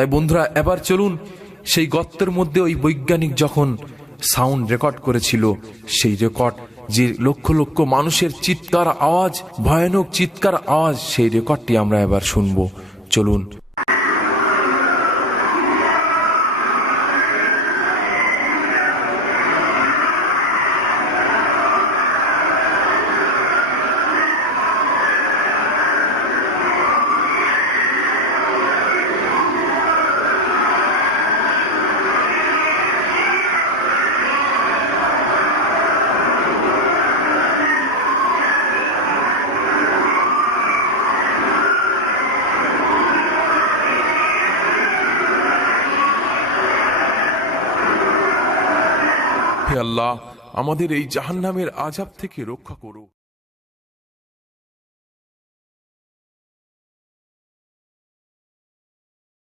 তাই বন্ধুরা, এবার চলুন সেই গর্তের মধ্যে ওই বৈজ্ঞানিক যখন সাউন্ড রেকর্ড করেছিল, সেই রেকর্ড, যে লক্ষ লক্ষ মানুষের চিৎকার আওয়াজ, ভয়ানক চিৎকার আওয়াজ, সেই রেকর্ডটি আমরা এবার শুনবো। চলুন। হে আল্লাহ, আমাদের এই জাহান্নামের আযাব থেকে রক্ষা করো।